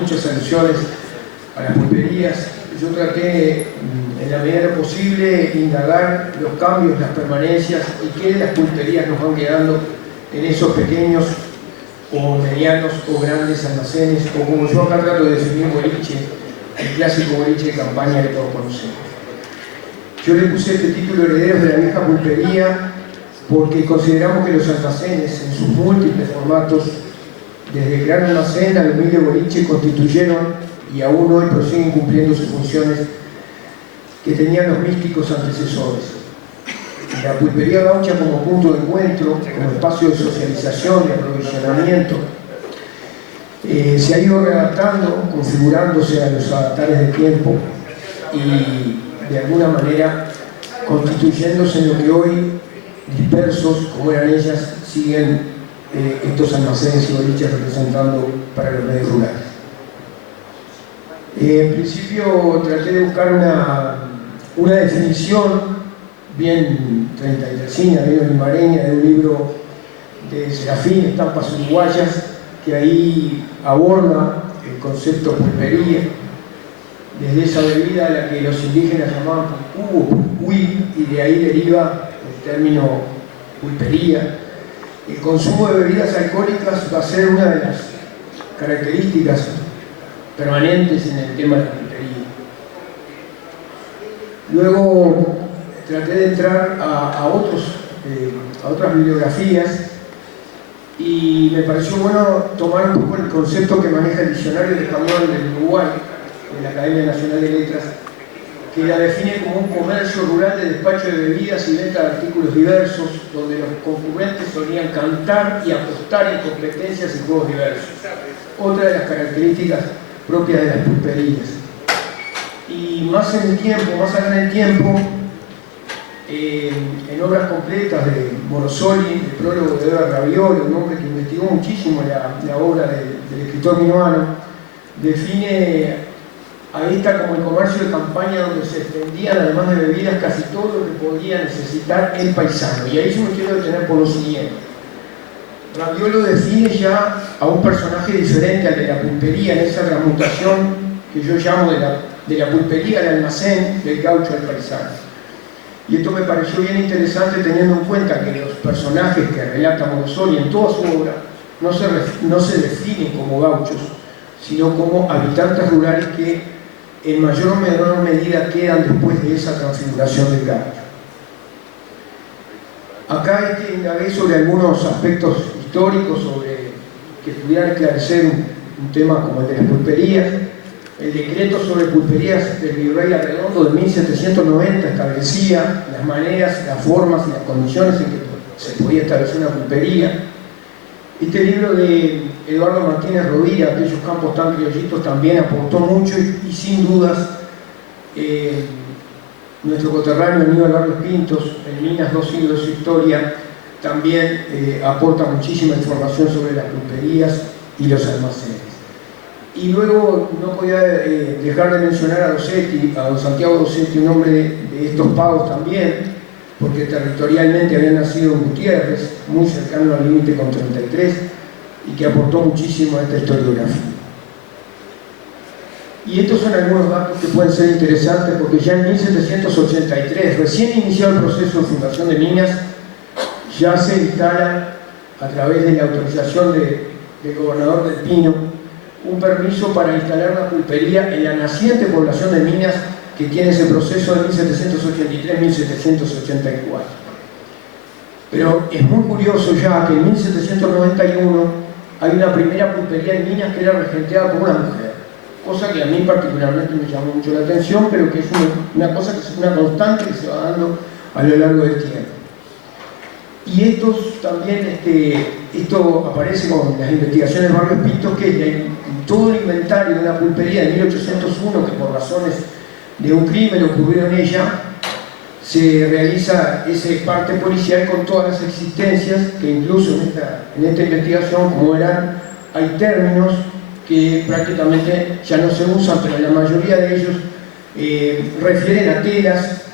muchas alusiones a las pulperías. Yo traté, en la medida de lo posible, indagar los cambios, las permanencias y qué de las pulperías nos van quedando en esos pequeños o medianos o grandes almacenes, o como yo acá trato de definir boliche, el clásico boliche de campaña que todos conocemos. Yo le puse este título Herederos de la vieja pulpería porque consideramos que los almacenes, en sus múltiples formatos, desde el gran almacén al humilde boliche, constituyeron y aún hoy prosiguen cumpliendo sus funciones que tenían los místicos antecesores. La pulpería gaucha como punto de encuentro, como espacio de socialización, de aprovisionamiento, se ha ido readaptando, configurándose a los avatares del tiempo y de alguna manera constituyéndose en lo que hoy, dispersos como eran ellas, siguen estos almacenes y boliches representando para los medios rurales. En principio traté de buscar una definición bien 33ina, bien limareña, de un libro de Serafín, Estampas Uruguayas, que ahí aborda el concepto pulpería, desde esa bebida a la que los indígenas llamaban pulpú o pulpuí, y de ahí deriva el término pulpería. El consumo de bebidas alcohólicas va a ser una de las características permanentes en el tema de la pulpería. Luego traté de entrar a otras bibliografías y me pareció bueno tomar un poco el concepto que maneja el Diccionario de Español del Uruguay, de la Academia Nacional de Letras, que la define como un comercio rural de despacho de bebidas y venta de artículos diversos, donde los concurrentes solían cantar y apostar en competencias y juegos diversos. Otra de las características propias de las pulperías. Y más en el tiempo, más allá en el tiempo, en obras completas de Morosoli, el prólogo de Eva Ravioli, un hombre que investigó muchísimo la obra del escritor minuano, define a esta como el comercio de campaña donde se extendían, además de bebidas, casi todo lo que podía necesitar el paisano. Y ahí yo me quiero detener por lo siguiente. Raviolo define ya a un personaje diferente al de la pulpería, en esa transmutación que yo llamo de la pulpería al almacén, del gaucho al paisano. Y esto me pareció bien interesante teniendo en cuenta que los personajes que relata Morosoli en toda su obra no se definen como gauchos, sino como habitantes rurales que en mayor o menor medida quedan después de esa transfiguración del gaucho. Acá indagué sobre algunos aspectos históricos sobre que pudieran esclarecer un tema como el de las pulperías. El decreto sobre pulperías del virrey Arredondo de 1790 establecía las maneras, las formas y las condiciones en que se podía establecer una pulpería. Este libro de Eduardo Martínez Rovira, Aquellos campos tan criollitos, también aportó mucho y sin dudas nuestro coterráneo Aníbal Barrios Pintos, en Minas, 2 siglos de historia, también aporta muchísima información sobre las pulperías y los almacenes. Y luego no podía dejar de mencionar a Dossetti, a don Santiago Dossetti, un hombre de estos pagos también, porque territorialmente había nacido en Gutiérrez, muy cercano al límite con 33, y que aportó muchísimo a esta historiografía. Y estos son algunos datos que pueden ser interesantes, porque ya en 1783, recién iniciado el proceso de fundación de Minas, ya se instala, a través de la autorización del gobernador del Pino, un permiso para instalar una pulpería en la naciente población de Minas, que tiene ese proceso de 1783-1784. Pero es muy curioso ya que en 1791 hay una primera pulpería en Minas que era regenteada por una mujer, cosa que a mí particularmente me llamó mucho la atención, pero que es una cosa que es una constante que se va dando a lo largo del tiempo. Y estos también, esto aparece con las investigaciones de Barrios Pintos, que es todo el inventario de una pulpería de 1801, que por razones de un crimen ocurrido en ella, se realiza ese parte policial con todas las existencias, que incluso en esta investigación, como eran, hay términos que prácticamente ya no se usan, pero la mayoría de ellos refieren a telas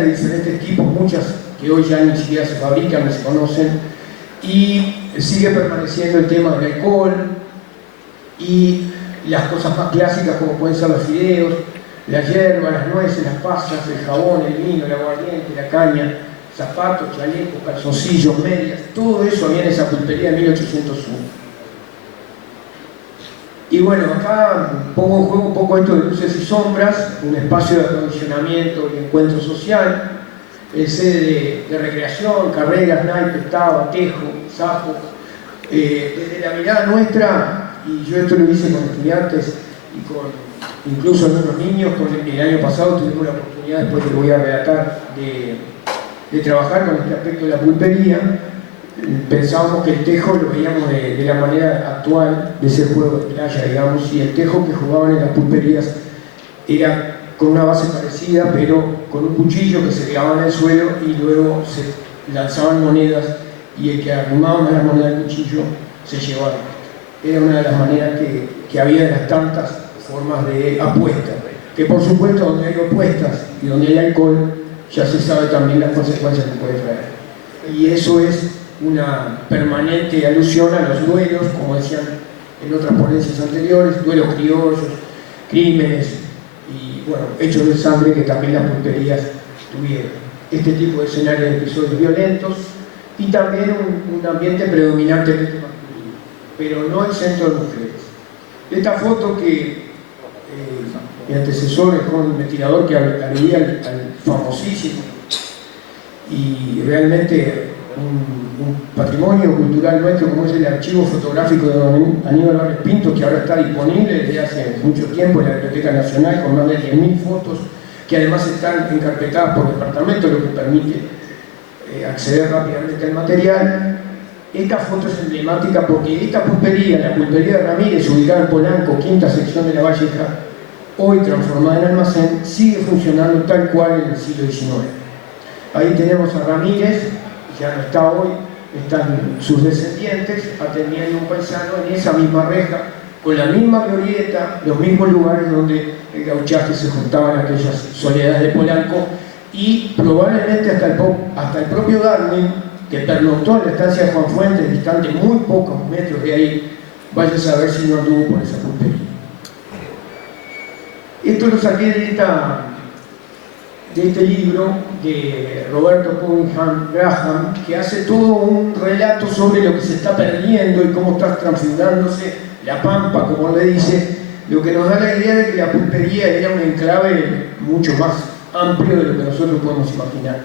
de diferentes tipos, muchas que hoy ya ni siquiera se fabrican ni se conocen, y sigue permaneciendo el tema del alcohol, y las cosas más clásicas como pueden ser los fideos, la hierba, las nueces, las pasas, el jabón, el vino, el aguardiente, la caña, zapatos, chalecos, calzoncillos, medias, todo eso había en esa pulpería de 1801. Y bueno, acá pongo en juego un poco esto de luces y sombras, un espacio de acondicionamiento y encuentro social, sede de recreación, carreras, naipes, taba, tejo, sajo. Desde la mirada nuestra, y yo esto lo hice con estudiantes y con incluso algunos niños, el año pasado tuvimos la oportunidad, después te lo voy a relatar, de trabajar con este aspecto de la pulpería. Pensábamos que el tejo lo veíamos de la manera actual de ese juego de playa, digamos, y el tejo que jugaban en las pulperías era con una base parecida, pero con un cuchillo que se clavaba en el suelo y luego se lanzaban monedas y el que arrimaba más la moneda del cuchillo se llevaba. Era una de las maneras que había de las tantas formas de apuesta, que por supuesto donde hay apuestas y donde hay alcohol ya se sabe también las consecuencias que puede traer. Y eso es una permanente alusión a los duelos, como decían en otras ponencias anteriores, duelos criollos, crímenes y bueno, hechos de sangre que también las pulperías tuvieron. Este tipo de escenarios de episodios violentos y también un ambiente predominantemente masculino, pero no el centro de mujeres. Esta foto que mi antecesor, el joven investigador que aludía al famosísimo y realmente un patrimonio cultural nuestro como es el archivo fotográfico de don Aníbal Barrios Pinto, que ahora está disponible desde hace mucho tiempo en la Biblioteca Nacional con más de 10.000 fotos que además están encarpetadas por departamento, lo que permite acceder rápidamente al material. Esta foto es emblemática porque esta pulpería, la pulpería de Ramírez, ubicada en Polanco, quinta sección de La Valleja, hoy transformada en almacén, sigue funcionando tal cual en el siglo XIX. Ahí tenemos a Ramírez, ya no está hoy, están sus descendientes atendiendo a un paisano en esa misma reja, con la misma glorieta, los mismos lugares donde el gauchaje se juntaban en aquellas soledades de Polanco, y probablemente hasta el propio Darwin, que pernoctó en la estancia de Juan Fuentes, distante muy pocos metros de ahí, vaya a saber si no anduvo por esa pulpería. Esto lo saqué de este libro de Roberto Cunningham Graham, que hace todo un relato sobre lo que se está perdiendo y cómo está transfigurándose la pampa, como le dice, lo que nos da la idea de que la pulpería era un enclave mucho más amplio de lo que nosotros podemos imaginar.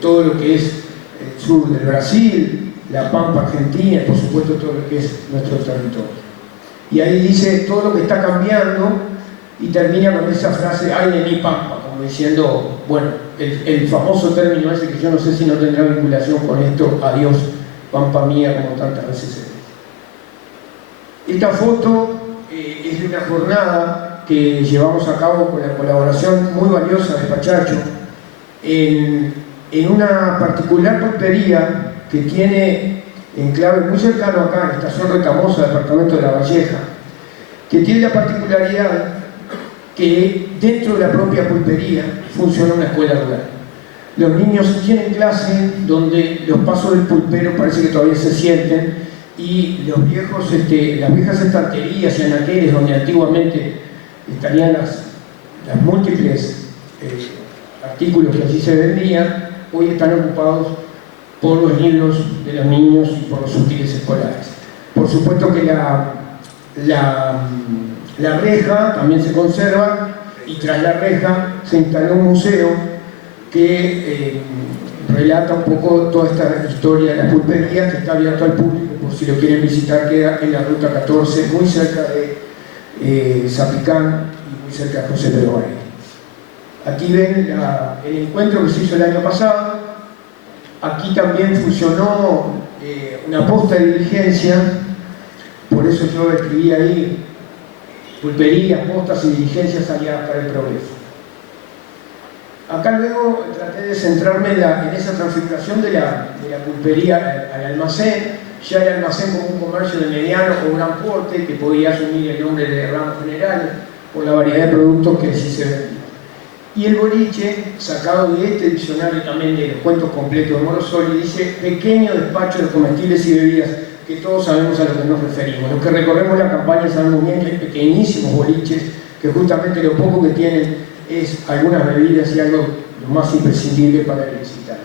Todo lo que es el sur del Brasil, la pampa argentina, por supuesto todo lo que es nuestro territorio. Y ahí dice todo lo que está cambiando y termina con esa frase, ay de mi pampa, como diciendo, bueno, el famoso término ese que yo no sé si no tendrá vinculación con esto, adiós, pampa mía, como tantas veces se dice. Esta foto es de una jornada que llevamos a cabo con la colaboración muy valiosa de Pachacho en una particular pulpería que tiene enclave muy cercano acá, en Estación Retamosa, departamento de La Valleja, que tiene la particularidad que dentro de la propia pulpería funciona una escuela rural. Los niños tienen clase donde los pasos del pulpero parece que todavía se sienten y los viejos, las viejas estanterías y anaqueles donde antiguamente estarían las múltiples artículos que allí se vendían, hoy están ocupados por los libros de los niños y por los útiles escolares. Por supuesto que la reja también se conserva y tras la reja se instaló un museo que relata un poco toda esta historia de la pulpería, que está abierto al público por si lo quieren visitar. Queda en la ruta 14, muy cerca de Zapicán y muy cerca de José Pedro Varela. Aquí ven el encuentro que se hizo el año pasado. Aquí también funcionó una posta de diligencia, por eso yo escribí ahí pulperías, postas y diligencias aliadas para el progreso. Acá luego traté de centrarme en esa transfiguración de la pulpería al almacén, ya el almacén como un comercio de mediano o gran porte que podía asumir el nombre de ramo general por la variedad de productos que sí se vendían. Y el boliche, sacado de este diccionario también de los cuentos completos de Morosoli, dice pequeño despacho de comestibles y bebidas, que todos sabemos a lo que nos referimos. Los que recorremos la campaña sabemos bien que hay pequeñísimos boliches que justamente lo poco que tienen es algunas bebidas y algo lo más imprescindible para el visitante.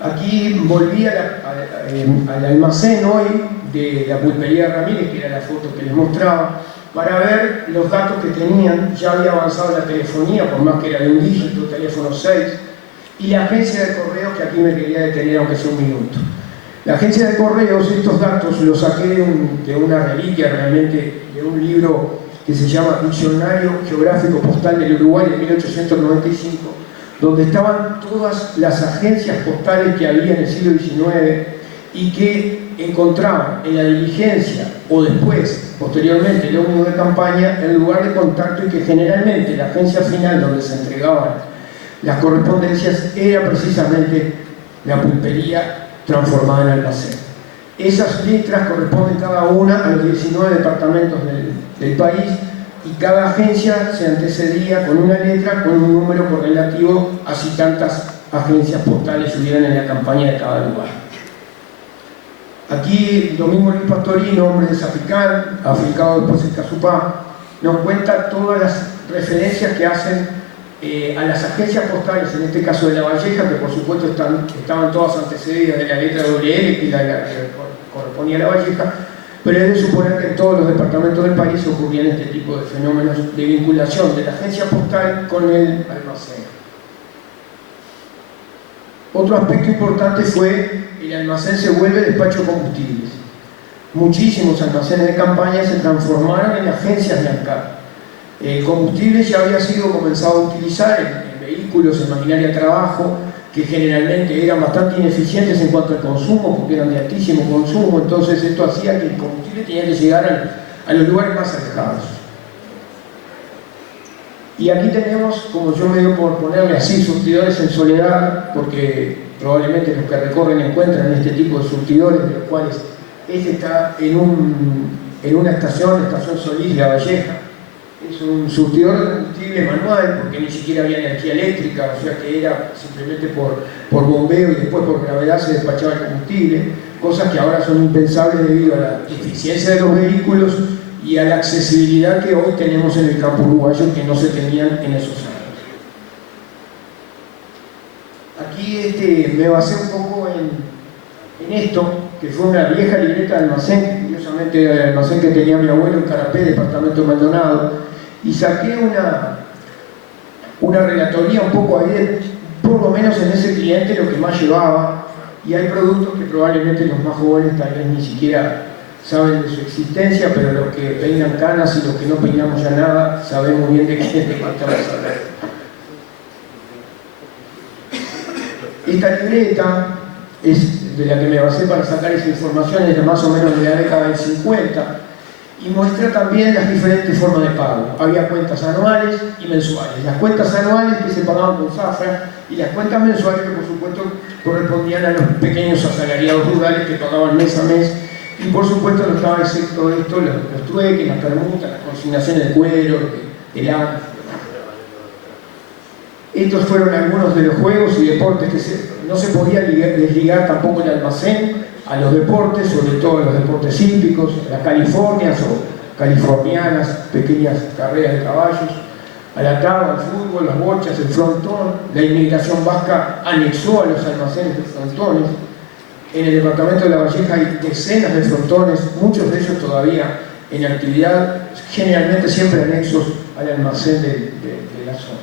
Aquí volví al almacén hoy de la pulpería Ramírez, que era la foto que les mostraba, para ver los datos que tenían. Ya había avanzado la telefonía, por más que era de un dígito, teléfono 6, y la agencia de correos, que aquí me quería detener aunque sea un minuto. La agencia de correos, estos datos los saqué de una reliquia realmente, de un libro que se llama Diccionario Geográfico Postal del Uruguay de 1895, donde estaban todas las agencias postales que había en el siglo XIX y que encontraban en la diligencia o después, posteriormente, el ómnibus de campaña, el lugar de contacto, y que generalmente la agencia final donde se entregaban las correspondencias era precisamente la pulpería transformada en almacén. Esas letras corresponden cada una a los 19 departamentos del país, y cada agencia se antecedía con una letra, con un número correlativo a si tantas agencias postales hubieran en la campaña de cada lugar. Aquí Domingo Luis Pastorino, hombre de Zapicán, afincado después en Casupá, nos cuenta todas las referencias que hacen a las agencias postales, en este caso de La Valleja, que por supuesto estaban todas antecedidas de la letra WL, que correspondía a La Valleja, pero es de suponer que en todos los departamentos del país ocurrían este tipo de fenómenos de vinculación de la agencia postal con el almacén. Otro aspecto importante fue el almacén se vuelve despacho de combustibles. Muchísimos almacenes de campaña se transformaron en agencias de ANCAP. El combustible ya había sido comenzado a utilizar en vehículos, en maquinaria de trabajo, que generalmente eran bastante ineficientes en cuanto al consumo, porque eran de altísimo consumo. Entonces esto hacía que el combustible tenía que llegar a los lugares más alejados. Y aquí tenemos, como yo me dio por ponerle así, surtidores en soledad, porque probablemente los que recorren encuentran este tipo de surtidores, de los cuales este está en una estación Solís de La Valleja. Es un surtidor de combustible manual, porque ni siquiera había energía eléctrica, o sea que era simplemente por bombeo, y después por gravedad se despachaba el combustible, cosas que ahora son impensables debido a la eficiencia de los vehículos y a la accesibilidad que hoy tenemos en el campo uruguayo, que no se tenían en esos años. Aquí me basé un poco en esto, que fue una vieja libreta de almacén, que curiosamente era el almacén que tenía mi abuelo en Carapé, departamento de Maldonado, y saqué una relatoría un poco ahí, por lo menos en ese cliente, lo que más llevaba, y hay productos que probablemente los más jóvenes tal vez ni siquiera saben de su existencia, pero los que peinan canas y los que no peinamos ya nada, sabemos bien de qué estamos hablando. Esta libreta es de la que me basé para sacar esa información, es de más o menos de la década del 50, y muestra también las diferentes formas de pago. Había cuentas anuales y mensuales. Las cuentas anuales que se pagaban con zafra, y las cuentas mensuales que por supuesto correspondían a los pequeños asalariados rurales que pagaban mes a mes. Y por supuesto no estaba excepto de esto los trueques, las permutas, las consignaciones de cuero, el ANF. Estos fueron algunos de los juegos y deportes que no se podía desligar tampoco el almacén a los deportes, sobre todo a los deportes hípicos, las californias o californianas, pequeñas carreras de caballos, a la tabla, al fútbol, las bochas, el frontón. La inmigración vasca anexó a los almacenes de frontones. En el departamento de La Valleja hay decenas de frontones, muchos de ellos todavía en actividad, generalmente siempre anexos al almacén de la zona.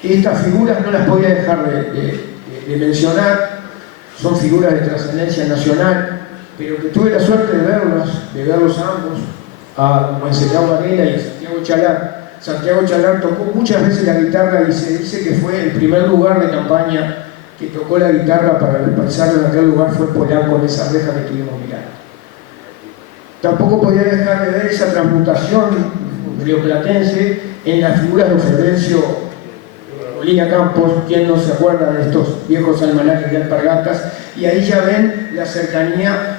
Estas figuras no las podía dejar de mencionar, son figuras de trascendencia nacional, pero que tuve la suerte de verlos a ambos, a Wenceslao Varela y a Santiago Chalar. Santiago Chalar tocó muchas veces la guitarra y se dice que fue el primer lugar de campaña que tocó la guitarra para el paisaje en aquel lugar, fue Polanco, en esa reja que estuvimos mirando. Tampoco podía dejar de ver esa transmutación rioplatense en las figuras de Florencio Molina Campos. ¿Quién no se acuerda de estos viejos almanaques de alpargatas? Y ahí ya ven la cercanía,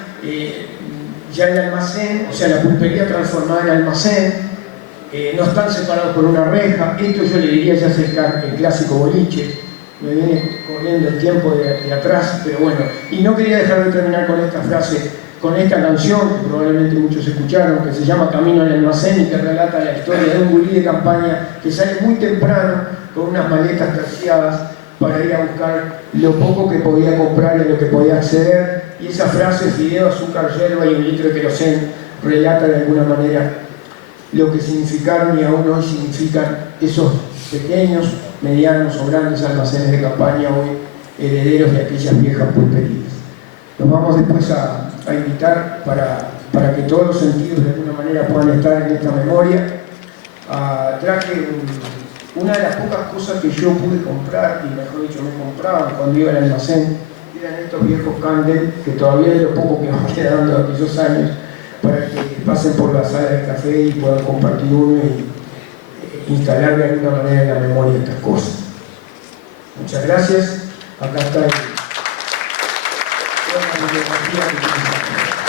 ya el almacén, o sea, la pulpería transformada en almacén, no están separados por una reja. Esto yo le diría ya es el clásico boliche, me viene corriendo el tiempo de atrás, pero bueno. Y no quería dejar de terminar con esta frase, con esta canción que probablemente muchos escucharon, que se llama Camino al Almacén y que relata la historia de un gurí de campaña que sale muy temprano con unas maletas terciadas para ir a buscar lo poco que podía comprar y a lo que podía acceder. Y esa frase, fideo, azúcar, yerba y un litro de querosén, relata de alguna manera lo que significaron y aún hoy significan esos pequeños, medianos o grandes almacenes de campaña, hoy herederos de aquellas viejas pulperías. Nos vamos después a invitar para que todos los sentidos de alguna manera puedan estar en esta memoria. Traje una de las pocas cosas que yo pude comprar, y mejor dicho me compraban cuando iba al almacén, eran estos viejos Candel, que todavía es lo poco que nos queda dando de aquellos años, para que pasen por la sala de café y puedan compartir uno y instalar de alguna manera en la memoria estas cosas. Muchas gracias. Acá está la bibliografía que